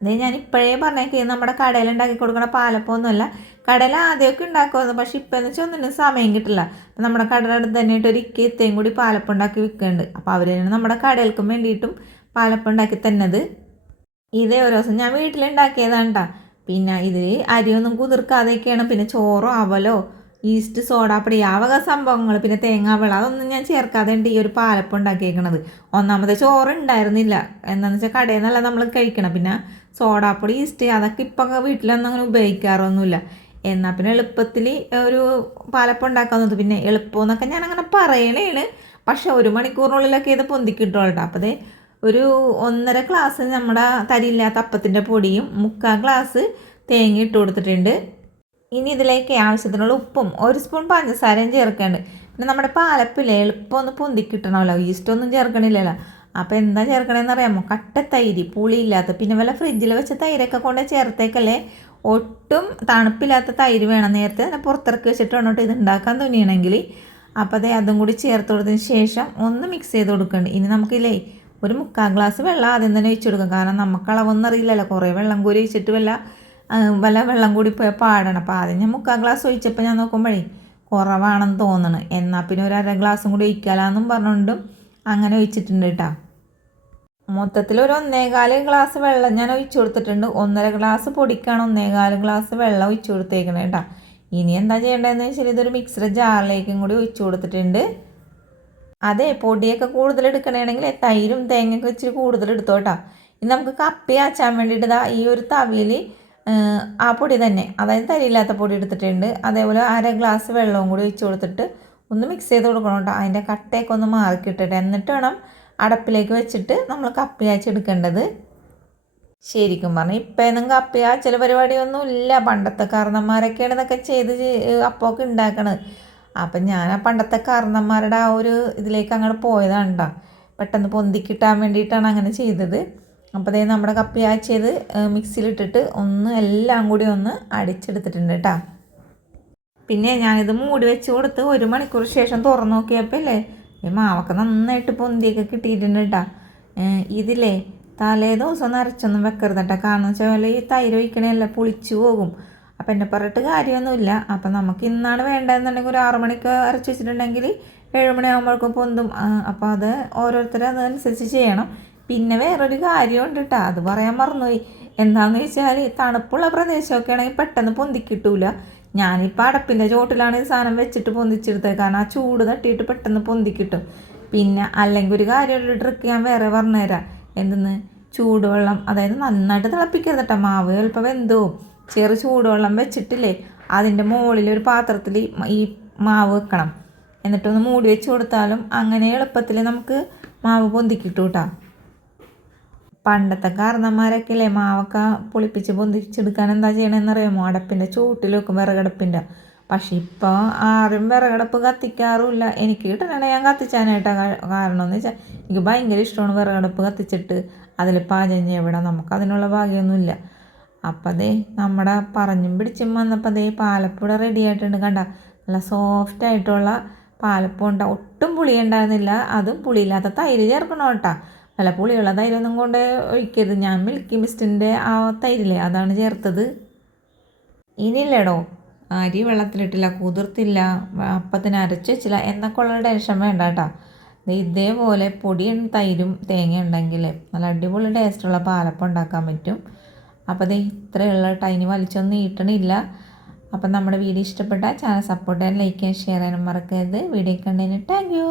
ഇത് ഞാൻ ഇപ്പോഴേ പറഞ്ഞേക്ക് നമ്മുടെ കടയിൽ ഉണ്ടാക്കി കൊടുക്കണ പാലപ്പമൊന്നുമല്ല. കടയിൽ ആദ്യമൊക്കെ ഉണ്ടാക്കുമായിരുന്നു പക്ഷെ ഇപ്പം എന്ന് വെച്ചാൽ ഒന്നിനും സമയം കിട്ടില്ല. നമ്മുടെ കടയുടെ അടുത്ത് തന്നെയായിട്ട് ഒരു ഇക്ക ഇത്തയും കൂടി പാലപ്പം ഉണ്ടാക്കി വിൽക്കുന്നുണ്ട് അപ്പോൾ അവർ തന്നെ നമ്മുടെ കടകൾക്കും വേണ്ടിയിട്ടും പാലപ്പം ഉണ്ടാക്കി തന്നത്. ഇതേ ഒരു ദിവസം ഞാൻ വീട്ടിലുണ്ടാക്കിയതാണ് കേട്ടോ പിന്നെ ഇതിൽ അരിയൊന്നും കുതിർക്കാതെയൊക്കെയാണ്. പിന്നെ ചോറോ അവലോ ഈസ്റ്റ് സോഡാപ്പൊടി ആ വക സംഭവങ്ങൾ. പിന്നെ തേങ്ങാവെള്ളം അതൊന്നും ഞാൻ ചേർക്കാതെ ഉണ്ട് ഈ ഒരു പാലപ്പം ഉണ്ടാക്കിയേക്കണത്. ഒന്നാമത് ചോറ് ഉണ്ടായിരുന്നില്ല എന്താണെന്ന് വെച്ചാൽ കടയിൽ നിന്നല്ല നമ്മൾ കഴിക്കണം പിന്നെ സോഡാപ്പൊടി ഈസ്റ്റ് അതൊക്കെ ഇപ്പം വീട്ടിലൊന്നും അങ്ങനെ ഉപയോഗിക്കാറൊന്നുമില്ല. എന്നാൽ പിന്നെ എളുപ്പത്തിൽ ഒരു പാലപ്പം ഉണ്ടാക്കാൻ പിന്നെ എളുപ്പം എന്നൊക്കെ ഞാൻ അങ്ങനെ പറയണേണ്. പക്ഷെ ഒരു മണിക്കൂറിനുള്ളിലൊക്കെ ഇത് പൊന്തിക്കിട്ടോളട്ടോ അപ്പോൾ അതേ ഒരു ഒന്നര ഗ്ലാസ് നമ്മുടെ തരിയില്ലാത്ത അപ്പത്തിന്റെ പൊടിയും മുക്കാൽ ഗ്ലാസ് തേങ്ങ ഇട്ട് കൊടുത്തിട്ടുണ്ട്. ഇനി ഇതിലേക്ക് ആവശ്യത്തിനുള്ള ഉപ്പും ഒരു സ്പൂൺ പഞ്ചസാരയും ചേർക്കേണ്ടത് പിന്നെ നമ്മുടെ പാലപ്പില്ലേ എളുപ്പം ഒന്ന് പൊന്തി കിട്ടണമല്ലോ ഈസ്റ്റ് ഒന്നും ചേർക്കണില്ലല്ലോ. അപ്പോൾ എന്താ ചേർക്കണമെന്ന് അറിയാമോ കട്ട തൈര് പുളിയില്ലാത്ത പിന്നെ വല്ല ഫ്രിഡ്ജിൽ വെച്ച തൈരൊക്കെ കൊണ്ട് ചേർത്തേക്കല്ലേ? ഒട്ടും തണുപ്പില്ലാത്ത തൈര് വേണം. നേരത്തെ തന്നെ പുറത്തിറക്കി വെച്ചിട്ട് വേണോട്ട് ഇത് ഉണ്ടാക്കാൻ തുനിയണമെങ്കിൽ അപ്പോൾ അതേ അതും കൂടി ചേർത്ത് കൊടുത്തതിന് ശേഷം ഒന്ന് മിക്സ് ചെയ്ത് കൊടുക്കണ്ട്. ഇനി നമുക്കില്ലേ ഒരു മുക്കാൽ ഗ്ലാസ് വെള്ളം ആദ്യം തന്നെ ഒഴിച്ചു കൊടുക്കാം കാരണം നമുക്ക് അളവൊന്നും അറിയില്ലല്ലോ. കുറേ വെള്ളം കൂടി ഒഴിച്ചിട്ട് വല്ല വല്ല വെള്ളം കൂടി പോയ പാടണം. അപ്പോൾ ആദ്യം ഞാൻ മുക്കാൽ ഗ്ലാസ് ഒഴിച്ചപ്പോൾ ഞാൻ നോക്കുമ്പോഴേ കുറവാണെന്ന് തോന്നണം. എന്നാൽ പിന്നെ ഒരു അര ഗ്ലാസും കൂടി ഒഴിക്കാലാന്നും പറഞ്ഞുകൊണ്ടും അങ്ങനെ ഒഴിച്ചിട്ടുണ്ട് കേട്ടോ. മൊത്തത്തിൽ ഒരു ഒന്നേകാൽ ഗ്ലാസ് വെള്ളം ഞാൻ ഒഴിച്ചു കൊടുത്തിട്ടുണ്ട്. ഒന്നര ഗ്ലാസ് പൊടിക്കാണ് ഒന്നേകാൽ ഗ്ലാസ് വെള്ളം ഒഴിച്ചു കൊടുത്തേക്കണേ കേട്ടോ ഇനി എന്താ ചെയ്യേണ്ടതെന്ന് വെച്ചാൽ ഇതൊരു മിക്സർ ജാറിലേക്കും കൂടി ഒഴിച്ചു കൊടുത്തിട്ടുണ്ട്. അതെ പൊടിയൊക്കെ കൂടുതൽ എടുക്കണമെങ്കിൽ തൈരും തേങ്ങയൊക്കെ ഇച്ചിരി കൂടുതൽ എടുത്തോട്ടാ ഇനി നമുക്ക് കപ്പി ആച്ചാൻ വേണ്ടിയിട്ട് ഇതാ ഈ ഒരു തവിയിൽ ആ പൊടി തന്നെ അതായത് തരിയില്ലാത്ത പൊടി എടുത്തിട്ടുണ്ട്. അതേപോലെ അര ഗ്ലാസ് വെള്ളവും കൂടി ഒഴിച്ചു കൊടുത്തിട്ട് ഒന്ന് മിക്സ് ചെയ്ത് കൊടുക്കണം കേട്ടോ അതിന്റെ കട്ടയൊക്കെ ഒന്ന് മാറിക്കിട്ടിട്ട്. എന്നിട്ട് വേണം അടപ്പിലേക്ക് വെച്ചിട്ട് നമ്മൾ കപ്പി അയച്ചെടുക്കേണ്ടത് ശരിക്കും പറഞ്ഞാൽ ഇപ്പോഴൊന്നും കപ്പി ആച്ചൽ പരിപാടിയൊന്നും ഇല്ല. പണ്ടത്തെ കാരണന്മാരൊക്കെയാണ് ഇതൊക്കെ ചെയ്ത് അപ്പമൊക്കെ ഉണ്ടാക്കണത് അപ്പം ഞാൻ ആ പണ്ടത്തെ കാരണന്മാരുടെ ആ ഒരു ഇതിലേക്ക് അങ്ങോട്ട് പോയതാണ് കേട്ടോ പെട്ടെന്ന് പൊന്തിക്കിട്ടാൻ വേണ്ടിയിട്ടാണ് അങ്ങനെ ചെയ്തത്. അപ്പോൾ അതേ നമ്മുടെ കപ്പി ആച്ചത് മിക്സിയിലിട്ടിട്ട് ഒന്ന് എല്ലാം കൂടി ഒന്ന് അടിച്ചെടുത്തിട്ടുണ്ട് കേട്ടോ പിന്നെ ഞാനിത് മൂടി വെച്ച് കൊടുത്ത് ഒരു മണിക്കൂർ ശേഷം തുറന്നു നോക്കിയപ്പോൾ അല്ലേ മാവൊക്കെ നന്നായിട്ട് പൊന്തിയൊക്കെ കിട്ടിയിട്ടുണ്ട് കേട്ടോ ഇതിലേ തലേ ദിവസം നരച്ചൊന്നും വെക്കരുത് കേട്ടോ കാരണം വെച്ചാൽ ഈ തൈര് ഒഴിക്കണേല്ല പുളിച്ചു പോകും. അപ്പം എന്നെ പറഞ്ഞിട്ട് കാര്യമൊന്നുമില്ല. അപ്പം നമുക്ക് ഇന്നാണ് വേണ്ടതെന്നുണ്ടെങ്കിൽ ഒരു ആറു മണിക്ക് അരച്ച് വെച്ചിട്ടുണ്ടെങ്കിൽ ഏഴുമണിയാകുമ്പോഴേക്കും പൊന്തും. അപ്പോൾ അത് ഓരോരുത്തരും അതനുസരിച്ച് ചെയ്യണം. പിന്നെ വേറൊരു കാര്യമുണ്ട് കേട്ടോ അത് പറയാൻ മറന്നുപോയി. എന്താണെന്ന് വെച്ചാൽ തണുപ്പുള്ള പ്രദേശമൊക്കെ ആണെങ്കിൽ പെട്ടെന്ന് പൊന്തിക്കിട്ടൂല. ഞാനിപ്പോൾ അടപ്പിന്റെ ചോട്ടിലാണ് ഈ സാധനം വെച്ചിട്ട് പൊന്തിച്ചെടുത്തത്. കാരണം ആ ചൂട് തട്ടിയിട്ട് പെട്ടെന്ന് പൊന്തിക്കിട്ടും പിന്നെ അല്ലെങ്കിൽ ഒരു കാര്യമുള്ള ട്രിക്ക് ഞാൻ വേറെ പറഞ്ഞുതരാം. എന്തെന്ന്? ചൂടുവെള്ളം. അതായത് നന്നായിട്ട് തിളപ്പിക്കരുത് കേട്ടോ മാവ് ചിലപ്പോൾ വെന്തോ ചെറു ചൂടുവെള്ളം വെച്ചിട്ടില്ലേ അതിന്റെ മുകളിൽ ഒരു പാത്രത്തിൽ ഈ മാവ് വെക്കണം. എന്നിട്ടൊന്ന് മൂടി വെച്ച് കൊടുത്താലും അങ്ങനെ എളുപ്പത്തിൽ നമുക്ക് മാവ് പൊന്തിക്കിട്ടു കേട്ടോ പണ്ടത്തെ കാരണന്മാരൊക്കെ അല്ലേ മാവൊക്കെ പുളിപ്പിച്ച് പൊന്തിച്ചെടുക്കാൻ എന്താ ചെയ്യണമെന്ന് അറിയാമോ അടപ്പിന്റെ ചൂട്ടിൽ വെക്കും വിറകടപ്പിന്റെ പക്ഷെ ഇപ്പോൾ ആരും വിറകടപ്പ് കത്തിക്കാറുമില്ല. എനിക്ക് കിട്ടണേ ഞാൻ കത്തിച്ചാനായിട്ടാണ് കാരണം എന്ന് വെച്ചാൽ എനിക്ക് ഭയങ്കര ഇഷ്ടമാണ് വിറകടപ്പ് കത്തിച്ചിട്ട്. അതിൽ പാചകം ചെയ്യപ്പെടാം നമുക്ക് അതിനുള്ള ഭാഗ്യമൊന്നുമില്ല. അപ്പം അതേ നമ്മുടെ പറഞ്ഞും പിടിച്ചും വന്നപ്പോൾ അതേ പാലപ്പുഴ റെഡി ആയിട്ടുണ്ട് കണ്ട. നല്ല സോഫ്റ്റ് ആയിട്ടുള്ള പാലപ്പം ഒട്ടും പുളി ഉണ്ടായിരുന്നില്ല അതും പുളിയില്ലാത്ത തൈര് ചേർക്കണം കേട്ടോ നല്ല പുളിയുള്ള തൈരൊന്നും കൊണ്ട് ഒഴിക്കരുത്. ഞാൻ മിൽക്കി മിസ്റ്റിന്റെ ആ തൈരില്ലേ അതാണ് ചേർത്തത്. ഇനിയില്ലേടോ? അരി വെള്ളത്തിലിട്ടില്ല കുതിർത്തില്ല അപ്പത്തിന് അരച്ച് വെച്ചില്ല എന്നൊക്കെ ഉള്ള ടെൻഷൻ വേണ്ട കേട്ടോ. ഇതേപോലെ പൊടിയും തൈരും തേങ്ങ ഉണ്ടെങ്കിൽ നല്ല അടിപൊളി ടേസ്റ്റുള്ള പാലപ്പം ഉണ്ടാക്കാൻ പറ്റും. അപ്പോൾ ഇത് ഇത്രയുള്ള ടൈന് വലിച്ചൊന്നും ഈട്ടണില്ല അപ്പം നമ്മുടെ വീഡിയോ ഇഷ്ടപ്പെട്ടാൽ ചാനൽ സപ്പോർട്ട് ചെയ്യാൻ ലൈക്ക് ചെയ്യാൻ ഷെയർ ചെയ്യാനും മറക്കരുത്. വീഡിയോ കണ്ടതിന് താങ്ക് യു